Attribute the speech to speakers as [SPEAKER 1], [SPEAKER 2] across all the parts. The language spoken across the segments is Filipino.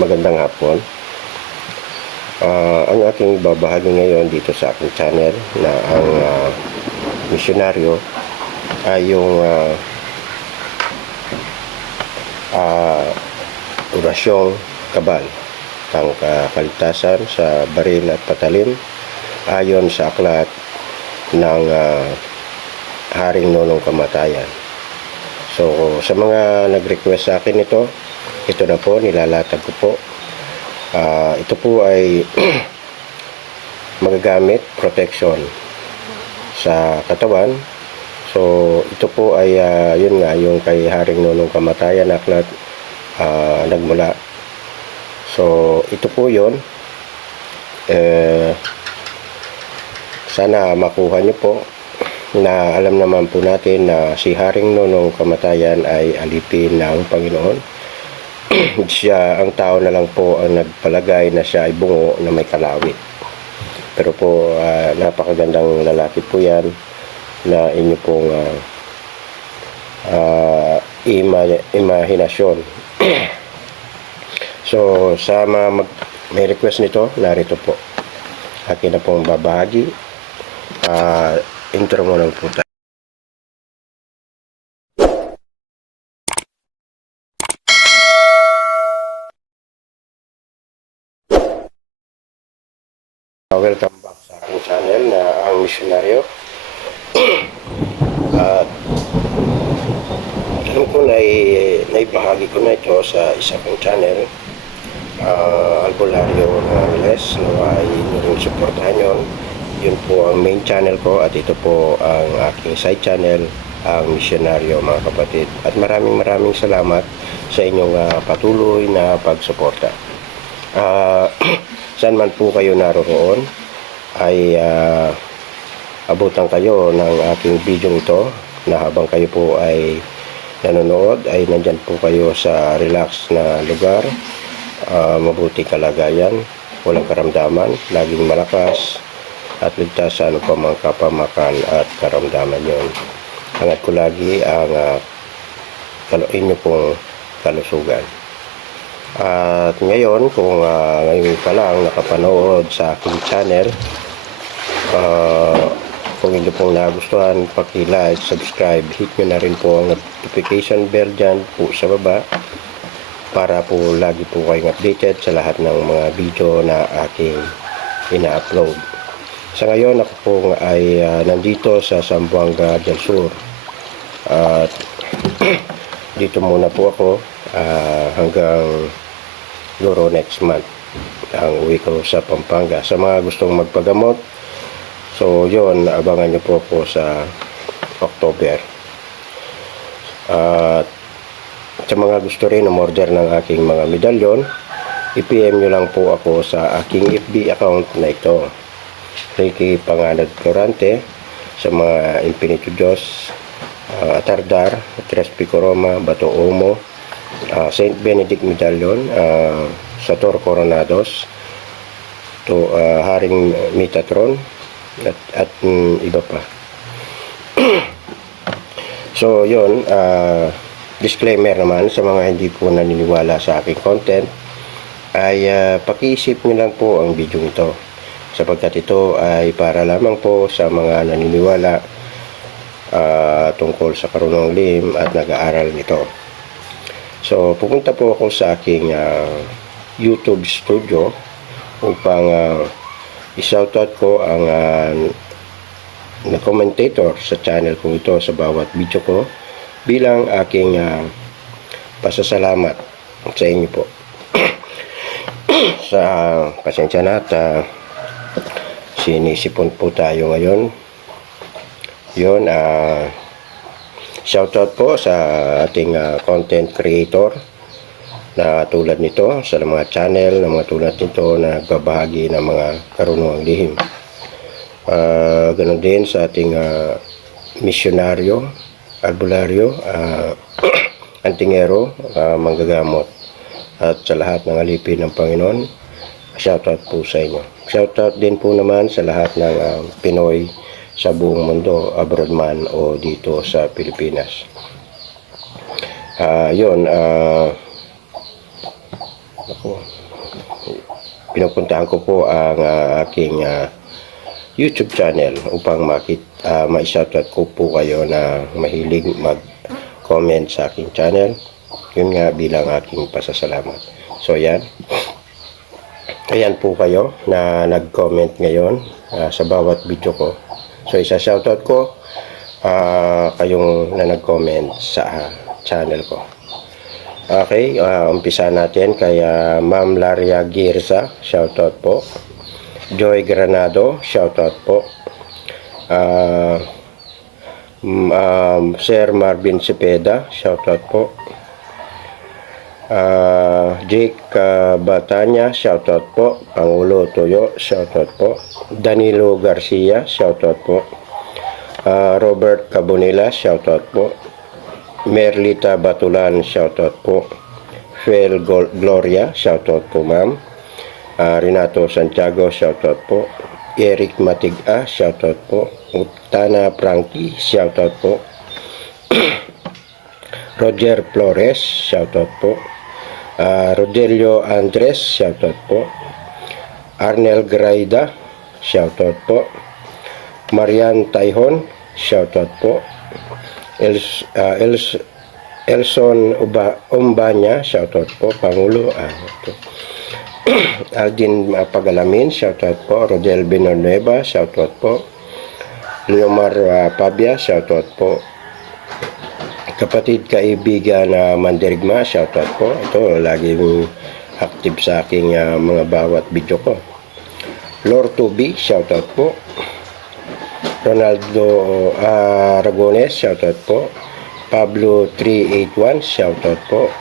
[SPEAKER 1] magandang hapon. Ah, ang aking babahagi ngayon dito sa aking channel na ang ah, misyonaryo ay yung ah, ah, orasyong kabal ang kaligtasan sa baril at patalim ayon sa aklat ng ah, Haring Nonong Kamatayan. So, sa mga nag-request sa akin ito, ito na po, nilalatag ko po. Ah, ito po ay magagamit protection sa katawan. So, ito po ay, ah, yun nga, yung kay Haring Nonong Kamatayan aklat ah, nagmula. So, ito po yun. Eh, sana makuha niyo po na alam naman po natin na si Haring Nonong Kamatayan ay alipin ng Panginoon. Siya, ang tao na lang po ang nagpalagay na siya ay bungo na may kalawit. Pero po, ah, napakagandang lalaki po yan na inyo pong ah, ah, ima- imahinasyon. so, sa mga mag- may request nito, narito po. Akin na pong babahagi. Ah, intro mo lang po tayo. Welcome back sa aking channel na ang misyonaryo. At alam ko na naibahagi ko na ito sa isa kong channel uh, Albularyo na ay inyong supportahan yun. Yun po ang main channel ko at ito po ang aking side channel ang misyonaryo mga kapatid. At maraming maraming salamat sa inyong ah, patuloy na pagsuporta. Ah, saan man po kayo naroon ay ah, abutan kayo ng aking video ito na habang kayo po ay nanonood ay nandyan po kayo sa relax na lugar. Ah, mabuting kalagayan walang karamdaman laging malakas at ligtas sa pa mga kapamakan at karamdaman yon hangat ko lagi ang uh, inyo pong kalusugan at ngayon, kung uh, ngayon ka lang nakapanood sa aking channel, uh, kung hindi pong nagustuhan, paki-like, subscribe, hit nyo na rin po ang notification bell dyan po sa baba para po lagi po kayong updated sa lahat ng mga video na aking ina-upload. Sa ngayon, ako po ay uh, nandito sa Zamboanga del Sur. At dito muna po ako ah, hanggang siguro next month ang uwi ko sa Pampanga. Sa mga gustong magpagamot so yon abangan nyo po po sa October. At sa mga gusto rin umorder ng aking mga medalyon i-PM nyo lang po ako sa aking FB account na ito. Ricky Panganad Florante sa mga Infinito Diyos uh, Atardar, Tres Pico Roma, Bato Omo, uh, Saint Benedict Medallion, uh, Sator Coronados, to uh, Haring Metatron, at, at mm, iba pa. so, yon uh, disclaimer naman sa mga hindi po naniniwala sa aking content, ay uh, pakiisip nyo lang po ang video ito sapagkat ito ay para lamang po sa mga naniniwala ah, tungkol sa karunong lim at nag-aaral nito. So, pupunta po ako sa aking ah, YouTube studio upang uh, isoutout ko ang ah, na commentator sa channel ko ito sa bawat video ko bilang aking ah, pasasalamat sa inyo po. sa pasensya na at ah, sinisipon po tayo ngayon yun, ah shoutout po sa ating ah, content creator na tulad nito sa mga channel na mga tulad nito na nagbabahagi ng mga karunungang lihim. Ah, ganon din sa ating ah, misyonaryo, albularyo, ah, antingero, ah, manggagamot at sa lahat ng alipin ng Panginoon. Shoutout po sa inyo. Shoutout din po naman sa lahat ng ah, Pinoy sa buong mundo, abroad man o dito sa Pilipinas. Ah, yun, ah, ako, pinupuntahan ko po ang ah, aking ah, YouTube channel upang makit uh, ma-shoutout ko po kayo na mahilig mag-comment sa aking channel. Yun nga bilang aking pasasalamat. So yan. Ayan po kayo na nag-comment ngayon ah, sa bawat video ko. So isa shoutout ko ah, kayong na nag-comment sa channel ko. Okay, ah, umpisa natin kay ah, Ma'am Laria Girza, shoutout po. Joy Granado, shoutout po. Mm, um, Sir Marvin Cepeda, shoutout po. Ah, Jake ah, Batanya, shoutout po. Pangulo Toyo, shoutout po. Danilo Garcia, shoutout po. Ah, Robert Cabonilla, shoutout po. Merlita Batulan, shoutout po. Fel Gloria, shoutout po ma'am. Ah, Renato Santiago, shoutout po. Eric Matiga, shoutout po. Utana Frankie, shoutout po. Roger Flores, shoutout po. Ah, Rodelio Andres, shoutout po. Arnel Graida, shoutout po. Marian Taihon, shoutout po. Els, ah, Els, Elson Uba, Umbanya, shoutout po. Pangulo, ah, ito. Aldin Pagalamin, shoutout po. Rodel Binonueva, shoutout po. Leomar ah, Pabia, shoutout po. Kapatid kaibigan na Mandirigma, shoutout po. Ito, laging active sa aking ah, mga bawat video ko. Lord Tubi, shoutout po. Ronaldo Aragones, shoutout po. Pablo 381, shoutout po.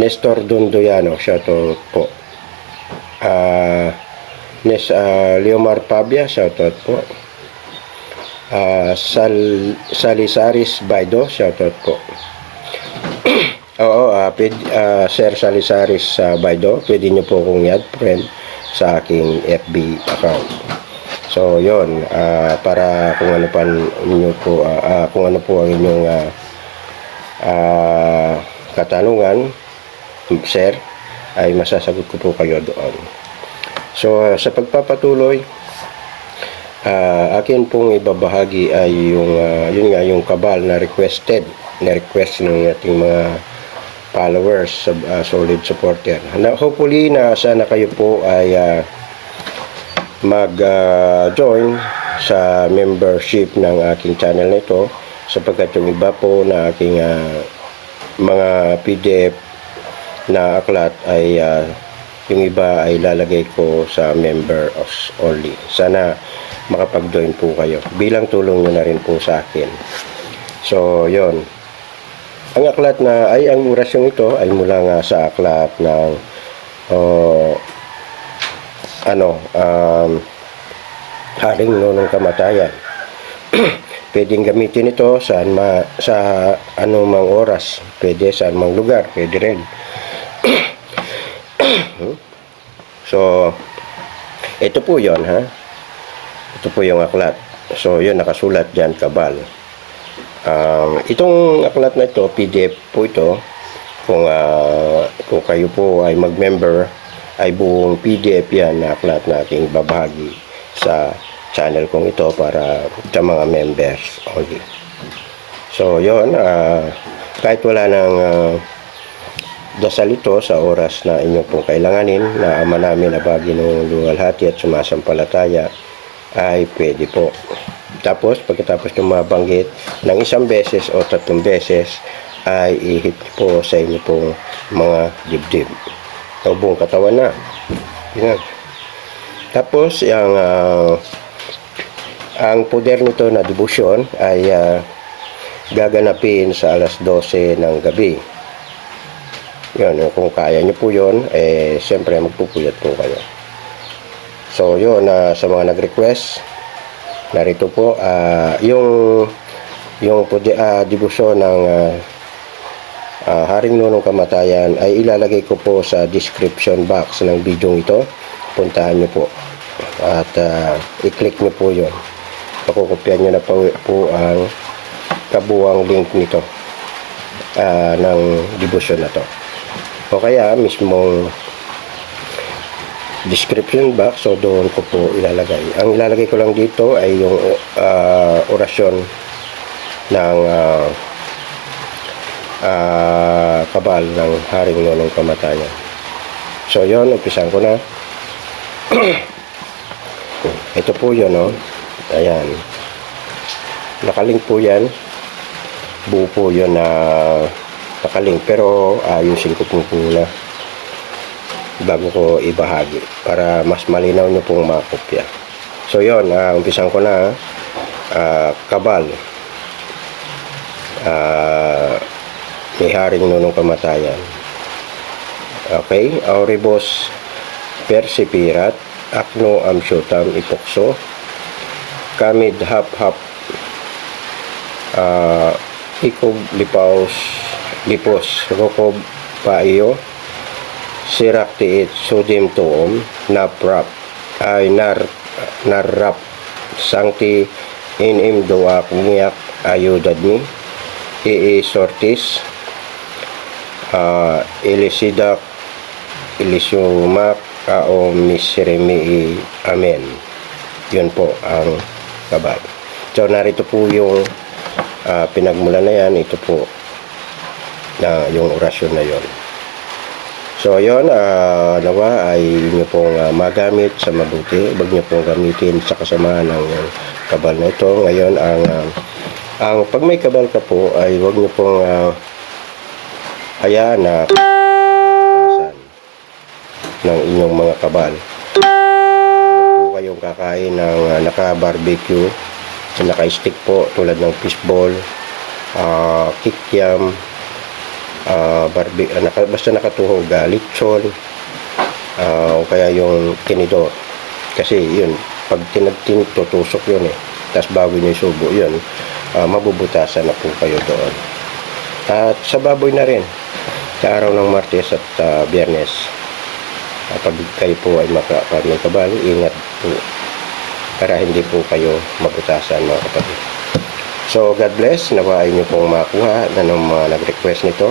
[SPEAKER 1] Nestor Dondoyano, shoutout po. Ah, Nes, ah, Leomar Pabia, shoutout po. Ah, Sal, Salisaris Baido, shoutout po. Oo, ah, pwede, ah, Sir Salisaris ah, Baido, pwede nyo po kong i-add friend sa aking FB account. So, yon ah, para kung ano pa inyo po, ah, ah, kung ano po ang inyong ah, ah, katanungan, sir, ay masasagot ko po kayo doon. So, ah, sa pagpapatuloy, ah, akin pong ibabahagi ay yung, ah, yun nga, yung kabal na requested, na request ng ating mga followers, sub- ah, solid supporter. Na, hopefully, na sana kayo po ay ah, mag-join sa membership ng aking channel na ito sapagkat yung iba po na aking ah, mga PDF na aklat ay ah, yung iba ay lalagay ko sa member os- only. Sana makapag-join po kayo. Bilang tulong nyo na rin po sa akin. So, yon Ang aklat na, ay ang orasyong ito ay mula nga sa aklat ng oh, ano, um, haring nunong kamatayan. Pwedeng gamitin ito saan ma, sa anumang oras. Pwede sa anumang lugar. Pwede rin. So, ito po yon ha. Ito po yung aklat. So, yun, nakasulat dyan, kabal. Um, itong aklat na ito, PDF po ito, kung, ah, kung kayo po ay mag-member, ay buong PDF yan na aklat na aking babahagi sa channel kong ito para sa mga members only. So, yon ah, kahit wala nang ah, dasal ito sa oras na inyong pong kailanganin na ama namin na bagi ng luwalhati at sumasampalataya ay pwede po. Tapos, pagkatapos ng mabanggit ng isang beses o tatlong beses, ay ihit po sa inyo pong mga dibdib. O buong katawan na. Yan. Tapos, yung, ah, ang poder nito na debosyon ay ah, gaganapin sa alas 12 ng gabi. Yun, kung kaya nyo po yun, eh, siyempre magpupuyat po kayo. So, yun, ah, sa mga nag-request, narito po, ah, yung, yung pudi, ah, debosyon ng ah, ah, Haring Nunong Kamatayan ay ilalagay ko po sa description box ng video ito. Puntahan nyo po. At ah, i-click nyo po yun. Pakukopyan nyo na po, po ang kabuang link nito ah, ng debosyon na to. O kaya mismong description box so doon ko po ilalagay. Ang ilalagay ko lang dito ay yung ah, orasyon ng ah, ah, kabal ng Haring Nonong Kamatayan. So yon umpisan ko na. Ito po yun, no? Ayan. Nakaling po yan. Buo po yun na nakaling. Pero ayusin ko po muna bago ko ibahagi para mas malinaw nyo pong makopya. So yon, uh, umpisan ko na. ah, kabal. Ah, may haring nunong kamatayan. Okay, Auribos persipirat, akno amsyutam ipokso, kamid hap hap ah, ikob lipaos lipos rokob paiyo sirak tiit sudim tuom naprap ay nar narrap sangti inim doak niyak ayudad mi ii sortis ah, ilisidak ilisumak kao misirimi amen. Yun po ang kabal so narito po yung ah, pinagmulan na yan. Ito po na yung orasyon na yon So ayun, ah, nawa ay inyo pong ah, magamit sa mabuti. Huwag nyo pong gamitin sa kasamaan ng kabal na ito. Ngayon, ang, ah, ang pag may kabal ka po ay huwag nyo pong ah, hayaan na butasan ng inyong mga kabal. Huwag kayong kakain ng ah, naka-barbecue, naka-stick po tulad ng fishball, ah, kikiam, ah barbe, ah, naka, basta nakatuhog uh, lechon ah, o kaya yung tinidor kasi yun pag tinagtin tutusok yun eh tapos bago nyo isubo yun ah, mabubutasan na po kayo doon. At sa baboy na rin sa araw ng Martes at ah, Biyernes Ah, pag kayo po ay makakarne kabal ingat po. Para hindi po kayo mabutasan mga kapatid. So, God bless. Nawain niyo pong makuha na ng mga nag-request nito.